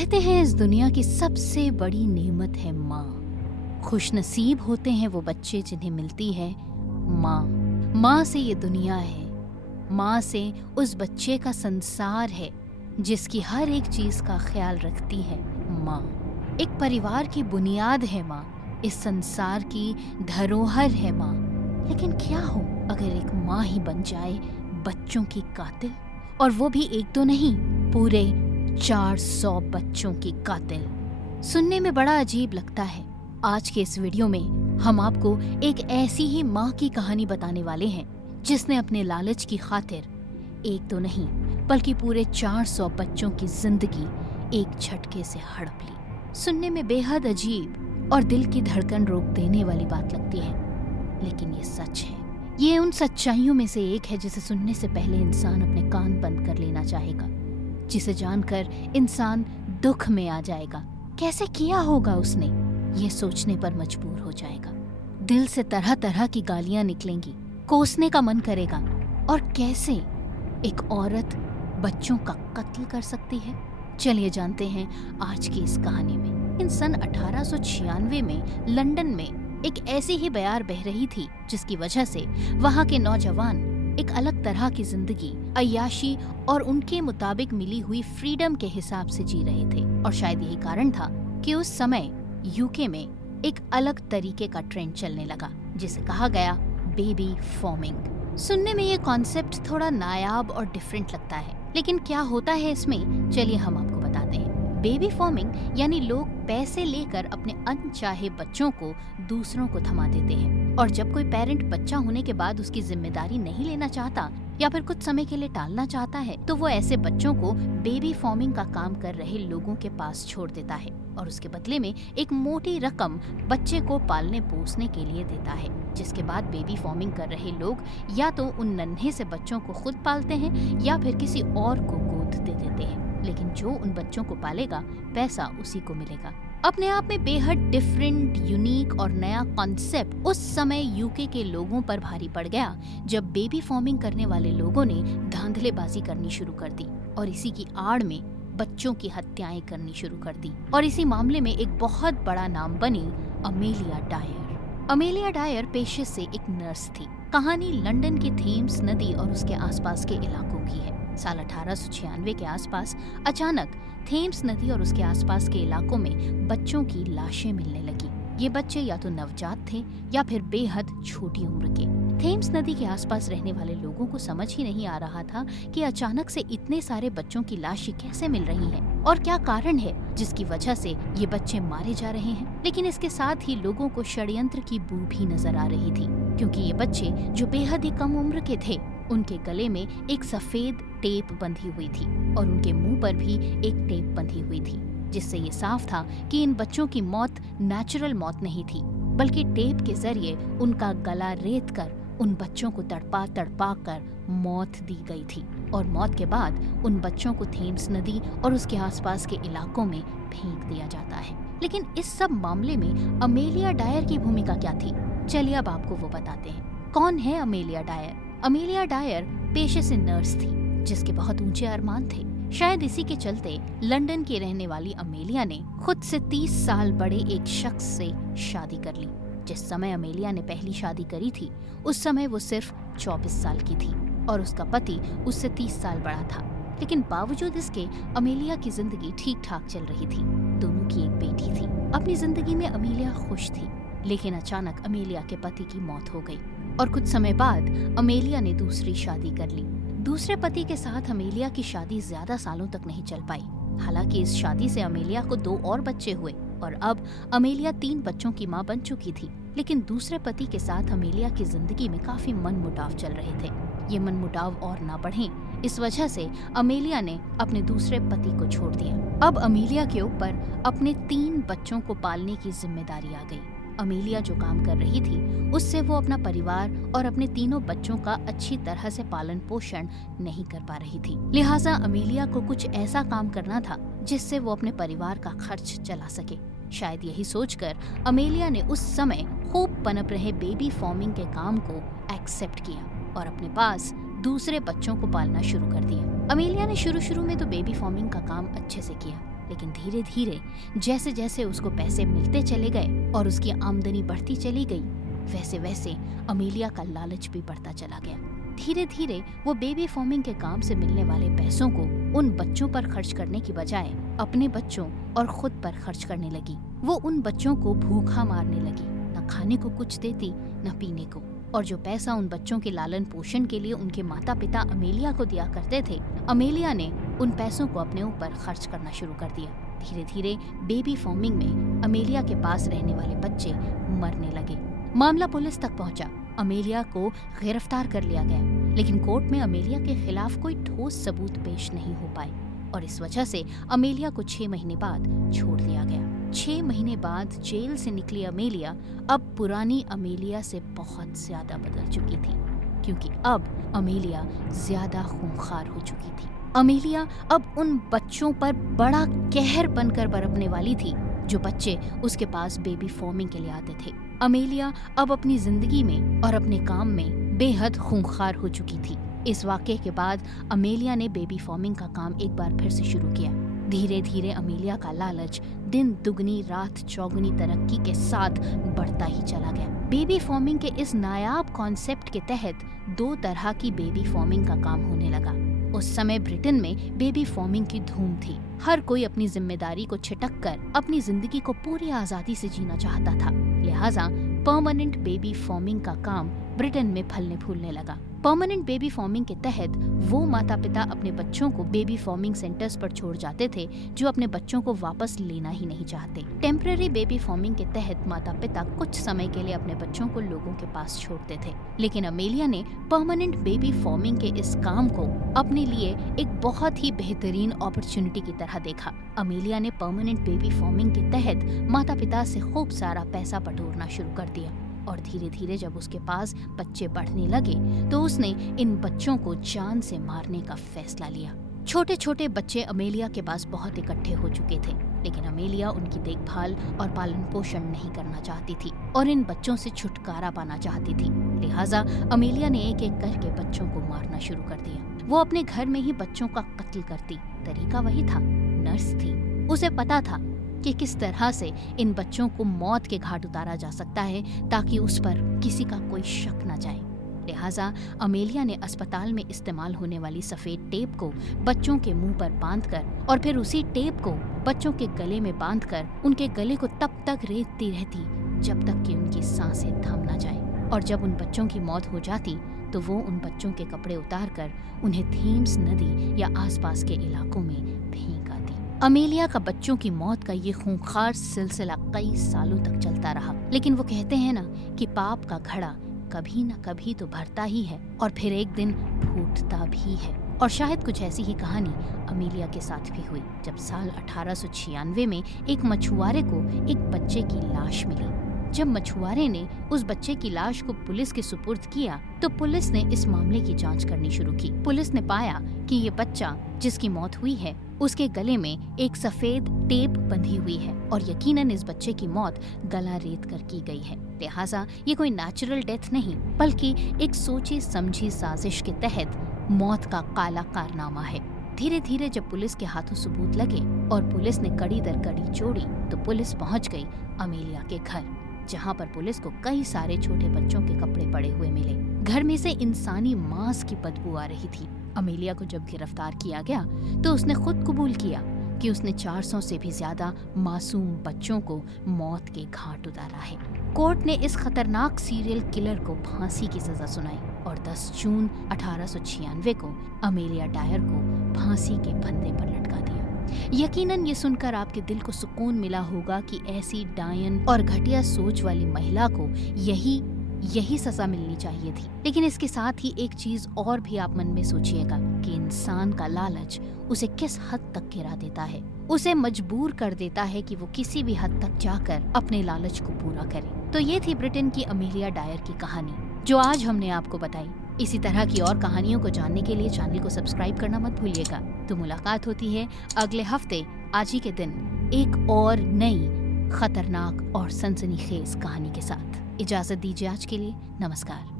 कहते हैं इस दुनिया की सबसे बड़ी नेमत है माँ। खुशनसीब होते हैं वो बच्चे जिन्हें मिलती है माँ। माँ से ये दुनिया है, माँ से उस बच्चे का संसार है जिसकी हर एक चीज का ख्याल रखती है माँ। एक परिवार की बुनियाद है माँ, इस संसार की धरोहर है माँ। लेकिन क्या हो अगर एक माँ ही बन जाए बच्चों की कातिल, और वो भी एक तो नहीं, पूरे 400 बच्चों की कातिल। सुनने में बड़ा अजीब लगता है। आज के इस वीडियो में हम आपको एक ऐसी ही माँ की कहानी बताने वाले हैं जिसने अपने लालच की खातिर एक तो नहीं बल्कि पूरे 400 बच्चों की जिंदगी एक झटके से हड़प ली। सुनने में बेहद अजीब और दिल की धड़कन रोक देने वाली बात लगती है, लेकिन ये सच है। ये उन सच्चाइयों में से एक है जिसे सुनने से पहले इंसान अपने कान बंद कर लेना चाहेगा, जिसे जानकर इंसान दुख में आ जाएगा। कैसे किया होगा उसने, ये सोचने पर मजबूर हो जाएगा। दिल से तरह तरह की गालियां निकलेंगी, कोसने का मन करेगा। और कैसे एक औरत बच्चों का कत्ल कर सकती है, चलिए जानते हैं आज की इस कहानी में। सन 1896 में लंदन में एक ऐसी ही बयार बह रही थी जिसकी वजह से वहां के नौजवान एक अलग तरह की जिंदगी, अय्याशी और उनके मुताबिक मिली हुई फ्रीडम के हिसाब से जी रहे थे। और शायद यही कारण था कि उस समय यूके में एक अलग तरीके का ट्रेंड चलने लगा जिसे कहा गया बेबी फॉर्मिंग। सुनने में ये कॉन्सेप्ट थोड़ा नायाब और डिफरेंट लगता है, लेकिन क्या होता है इसमें, चलिए हम आपको बताते हैं। बेबी फॉर्मिंग यानी लोग पैसे लेकर अपने अनचाहे बच्चों को दूसरों को थमा देते हैं, और जब कोई पेरेंट बच्चा होने के बाद उसकी जिम्मेदारी नहीं लेना चाहता या फिर कुछ समय के लिए टालना चाहता है तो वो ऐसे बच्चों को बेबी फॉर्मिंग का काम कर रहे लोगों के पास छोड़ देता है और उसके बदले में एक मोटी रकम बच्चे को पालने पोसने के लिए देता है, जिसके बाद बेबी फॉर्मिंग कर रहे लोग या तो उन नन्हे से बच्चों को खुद पालते हैं या फिर किसी और को गोद दे देते हैं, लेकिन जो उन बच्चों को पालेगा पैसा उसी को मिलेगा। अपने आप में बेहद डिफरेंट, यूनिक और नया कॉन्सेप्ट उस समय यूके के लोगों पर भारी पड़ गया जब बेबी फॉर्मिंग करने वाले लोगों ने धांधलेबाजी करनी शुरू कर दी और इसी की आड़ में बच्चों की हत्याएं करनी शुरू कर दी। और इसी मामले में एक बहुत बड़ा नाम बनी अमेलिया डायर। अमेलिया डायर पेशे से एक नर्स थी। कहानी लंदन के थेम्स नदी और उसके आसपास के इलाकों की है। साल 1896 के आसपास अचानक थेम्स नदी और उसके आसपास के इलाकों में बच्चों की लाशें मिलने लगी। ये बच्चे या तो नवजात थे या फिर बेहद छोटी उम्र के। थेम्स नदी के आसपास रहने वाले लोगों को समझ ही नहीं आ रहा था कि अचानक से इतने सारे बच्चों की लाशें कैसे मिल रही हैं और क्या कारण है जिसकी वजह से ये बच्चे मारे जा रहे हैं। लेकिन इसके साथ ही लोगों को षड्यंत्र की बू भी नजर आ रही थी, क्योंकि ये बच्चे जो बेहद ही कम उम्र के थे उनके गले में एक सफेद टेप बंधी हुई थी और उनके मुंह पर भी एक टेप बंधी हुई थी, जिससे ये साफ था कि इन बच्चों की मौत नेचुरल मौत नहीं थी, बल्कि टेप के जरिए उनका गला रेत कर उन बच्चों को तड़पा तड़पा कर मौत दी गई थी। और मौत के बाद उन बच्चों को थेम्स नदी और उसके आसपास के इलाकों में फेंक दिया जाता है। लेकिन इस सब मामले में अमेलिया डायर की भूमिका क्या थी, चलिए अब आपको वो बताते हैं। कौन है अमेलिया डायर? अमेलिया डायर पेशे से नर्स थी जिसके बहुत ऊंचे अरमान थे। शायद इसी के चलते लंदन की रहने वाली अमेलिया ने खुद से 30 साल बड़े एक शख्स से शादी कर ली। जिस समय अमेलिया ने पहली शादी करी थी उस समय वो सिर्फ 24 साल की थी और उसका पति उससे 30 साल बड़ा था। लेकिन बावजूद इसके अमेलिया की जिंदगी ठीक ठाक चल रही थी। दोनों की एक बेटी थी। अपनी जिंदगी में अमेलिया खुश थी, लेकिन अचानक अमेलिया के पति की मौत हो गई और कुछ समय बाद अमेलिया ने दूसरी शादी कर ली। दूसरे पति के साथ अमेलिया की शादी ज्यादा सालों तक नहीं चल पाई। हालांकि इस शादी से अमेलिया को 2 और बच्चे हुए और अब अमेलिया 3 बच्चों की मां बन चुकी थी। लेकिन दूसरे पति के साथ अमेलिया की जिंदगी में काफी मनमुटाव चल रहे थे। ये मनमुटाव और ना बढ़े, इस वजह से अमेलिया ने अपने दूसरे पति को छोड़ दिया। अब अमेलिया के ऊपर अपने 3 बच्चों को पालने की जिम्मेदारी आ गई। अमेलिया जो काम कर रही थी उससे वो अपना परिवार और अपने तीनों बच्चों का अच्छी तरह से पालन पोषण नहीं कर पा रही थी। लिहाजा अमेलिया को कुछ ऐसा काम करना था जिससे वो अपने परिवार का खर्च चला सके। शायद यही सोचकर अमेलिया ने उस समय खूब पनप रहे बेबी फॉर्मिंग के काम को एक्सेप्ट किया और अपने पास दूसरे बच्चों को पालना शुरू कर दिया। अमेलिया ने शुरू में तो बेबी फॉर्मिंग का काम अच्छे से किया, लेकिन धीरे धीरे जैसे जैसे उसको पैसे मिलते चले गए और उसकी आमदनी बढ़ती चली गई, वैसे वैसे अमेलिया का लालच भी बढ़ता चला गया। धीरे धीरे वो बेबी फार्मिंग के काम से मिलने वाले पैसों को उन बच्चों पर खर्च करने की बजाय अपने बच्चों और खुद पर खर्च करने लगी। वो उन बच्चों को भूखा मारने लगी, न खाने को कुछ देती न पीने को, और जो पैसा उन बच्चों के लालन पोषण के लिए उनके माता पिता अमेलिया को दिया करते थे, अमेलिया ने उन पैसों को अपने ऊपर खर्च करना शुरू कर दिया। धीरे धीरे बेबी फार्मिंग में अमेलिया के पास रहने वाले बच्चे मरने लगे। मामला पुलिस तक पहुंचा। अमेलिया को गिरफ्तार कर लिया गया, लेकिन कोर्ट में अमेलिया के खिलाफ कोई ठोस सबूत पेश नहीं हो पाए और इस वजह से अमेलिया को 6 महीने बाद छोड़ दिया गया। 6 महीने बाद जेल से निकली अमेलिया अब पुरानी अमेलिया से बहुत ज्यादा बदल चुकी थी, क्योंकि अब अमेलिया ज्यादा खूंखार हो चुकी थी। अमेलिया अब उन बच्चों पर बड़ा कहर बनकर बरपने वाली थी जो बच्चे उसके पास बेबी फार्मिंग के लिए आते थे। अमेलिया अब अपनी जिंदगी में और अपने काम में बेहद खूंखार हो चुकी थी। इस वाकये के बाद अमेलिया ने बेबी फार्मिंग का काम एक बार फिर से शुरू किया। धीरे धीरे अमेलिया का लालच दिन दुगनी रात चौगुनी तरक्की के साथ बढ़ता ही चला गया। बेबी फार्मिंग के इस नायाब कॉन्सेप्ट के तहत 2 तरह की बेबी फार्मिंग का काम होने लगा। उस समय ब्रिटेन में बेबी फार्मिंग की धूम थी। हर कोई अपनी जिम्मेदारी को छिटक कर अपनी जिंदगी को पूरी आजादी से जीना चाहता था। लिहाजा परमानेंट बेबी फार्मिंग का काम ब्रिटेन में फलने फूलने लगा। परमानेंट बेबी फार्मिंग के तहत वो माता पिता अपने बच्चों को बेबी फार्मिंग सेंटर्स पर छोड़ जाते थे जो अपने बच्चों को वापस लेना ही नहीं चाहते। टेम्पररी बेबी फार्मिंग के तहत माता पिता कुछ समय के लिए अपने बच्चों को लोगों के पास छोड़ते थे, लेकिन अमेलिया ने परमानेंट बेबी फार्मिंग के इस काम को अपने लिए एक बहुत ही बेहतरीन अपॉर्चुनिटी की तरह देखा। अमेलिया ने परमानेंट बेबी फार्मिंग के तहत माता पिता से खूब सारा पैसा बटोरना शुरू कर दिया और धीरे धीरे जब उसके पास बच्चे बढ़ने लगे तो उसने इन बच्चों को जान से मारने का फैसला लिया। छोटे छोटे बच्चे अमेलिया के पास बहुत इकट्ठे हो चुके थे, लेकिन अमेलिया उनकी देखभाल और पालन पोषण नहीं करना चाहती थी और इन बच्चों से छुटकारा पाना चाहती थी। लिहाजा अमेलिया ने एक एक करके बच्चों को मारना शुरू कर दिया। वो अपने घर में ही बच्चों का कत्ल करती। तरीका वही था, नर्स थी। उसे पता था कि किस तरह से इन बच्चों को मौत के घाट उतारा जा सकता है ताकि उस पर किसी का कोई शक न जाए। लिहाजा अमेलिया ने अस्पताल में इस्तेमाल होने वाली सफेद टेप को बच्चों के मुंह पर बांधकर और फिर उसी टेप को बच्चों के गले में बांधकर उनके गले को तब तक रेतती रहती जब तक कि उनकी सांसें थम न जाए, और जब उन बच्चों की मौत हो जाती तो वो उन बच्चों के कपड़े उतारकर उन्हें थेम्स नदी या आसपास के इलाकों में फेंक आती। अमेलिया का बच्चों की मौत का ये खूंखार सिलसिला कई सालों तक चलता रहा, लेकिन वो कहते हैं ना कि पाप का घड़ा कभी न कभी तो भरता ही है और फिर एक दिन फूटता भी है। और शायद कुछ ऐसी ही कहानी अमेलिया के साथ भी हुई जब साल 1896 में एक मछुआरे को एक बच्चे की लाश मिली। जब मछुआरे ने उस बच्चे की लाश को पुलिस के सुपुर्द किया तो पुलिस ने इस मामले की जांच करनी शुरू की। पुलिस ने पाया कि ये बच्चा जिसकी मौत हुई है उसके गले में एक सफेद टेप बंधी हुई है और यकीनन इस बच्चे की मौत गला रेत कर की गई है। लिहाजा ये कोई नेचुरल डेथ नहीं बल्कि एक सोची समझी साजिश के तहत मौत का काला कारनामा है। धीरे धीरे जब पुलिस के हाथों सबूत लगे और पुलिस ने कड़ी दर कड़ी जोड़ी तो पुलिस पहुंच गई अमेलिया के घर, जहां पर पुलिस को कई सारे छोटे बच्चों के कपड़े पड़े हुए मिले। घर में से इंसानी मांस की बदबू आ रही थी। अमेलिया को जब गिरफ्तार किया गया तो उसने खुद कबूल किया कि उसने 400 से भी ज्यादा मासूम बच्चों को मौत के घाट उतारा है। कोर्ट ने इस खतरनाक सीरियल किलर को फांसी की सजा सुनाई और 10 जून 1896 को अमेलिया डायर को फांसी के फंदे पर लटका दिया। यकीनन ये सुनकर आपके दिल को सुकून मिला होगा कि ऐसी डायन और घटिया सोच वाली महिला को यही सजा मिलनी चाहिए थी। लेकिन इसके साथ ही एक चीज और भी आप मन में सोचिएगा कि इंसान का लालच उसे किस हद तक गिरा देता है, उसे मजबूर कर देता है कि वो किसी भी हद तक जाकर अपने लालच को पूरा करे। तो ये थी ब्रिटेन की अमेलिया डायर की कहानी जो आज हमने आपको बताई। इसी तरह की और कहानियों को जानने के लिए चैनल को सब्सक्राइब करना मत भूलिएगा। तो मुलाकात होती है अगले हफ्ते आज ही के दिन एक और नई खतरनाक और सनसनीखेज कहानी के साथ। इजाजत दीजिए आज के लिए, नमस्कार।